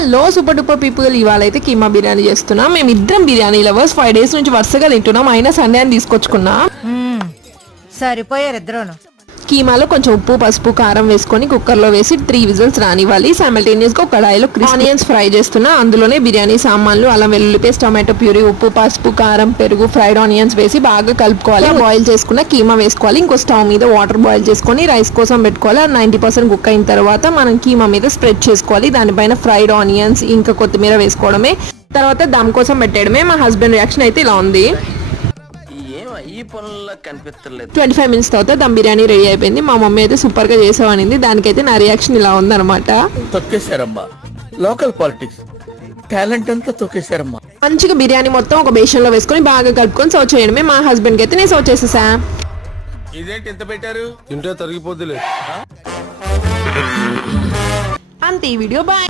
Hello super duper people, ఇవాళ అయితే కీమా బిర్యానీ చేస్తున్నాం. మేము ఇద్దరం బిర్యానీ లవర్స్ 5 days నుంచి వరుసగా తింటున్నాం. అయినా సండే అని తీసుకొచ్చుకున్నాం. సరిపోయారు ఇద్దరును. కీమాలో కొంచెం ఉప్పు పసుపు కారం వేసుకొని కుక్కర్లో వేసి 3 విజిల్స్ రానివ్వాలి. సైమల్టేనియస్ గా కడాయిలో ఆనియన్స్ ఫ్రై చేస్తున్నా. అందులోనే బిర్యానీ సామాన్లు, అల్లం వెల్లుల్లి పేస్ట్, టొమాటో ప్యూరీ, ఉప్పు పసుపు కారం పెరుగు ఫ్రైడ్ ఆనియన్స్ వేసి బాగా కలుపుకోవాలి. బాయిల్ చేసుకున్న కీమా వేసుకోవాలి. ఇంకో స్టవ్ మీద వాటర్ బాయిల్ చేసుకొని రైస్ కోసం పెట్టుకోవాలి. 90% కుక్ అయిన తర్వాత మనం కీమా మీద స్ప్రెడ్ చేసుకోవాలి. దానిపైన ఫ్రైడ్ ఆనియన్స్ ఇంకా కొత్తిమీర వేసుకోవడమే. తర్వాత దమ్ కోసం పెట్టేయడమే. మా హస్బెండ్ రియాక్షన్ అయితే ఇలా ఉంది. 25 minutes తర్వాత దమ్ బిర్యానీ రెడీ అయిపోయింది. మా మమ్మీ అయితే సూపర్ గా చేసావనింది. దానికైతే నా రియాక్షన్ ఇలా ఉందన్నమాట. తొక్కేశారమ్మా, లోకల్ పాలిటిక్స్ టాలెంట్ అంతా తొక్కేశారమ్మా. మంచిగా బిర్యానీ మొత్తం ఒక బేషన్ లో వేసుకొని బాగా కలుపుకొని సర్వ్ చేయడమే. మా హస్బెండ్ కి అయితే నేను సర్వ్ చేసేసా. ఇదేంటి ఎంత పెట్టారు? తింటే తరిగిపోద్దులే. అంతే ఈ వీడియో బాయ్.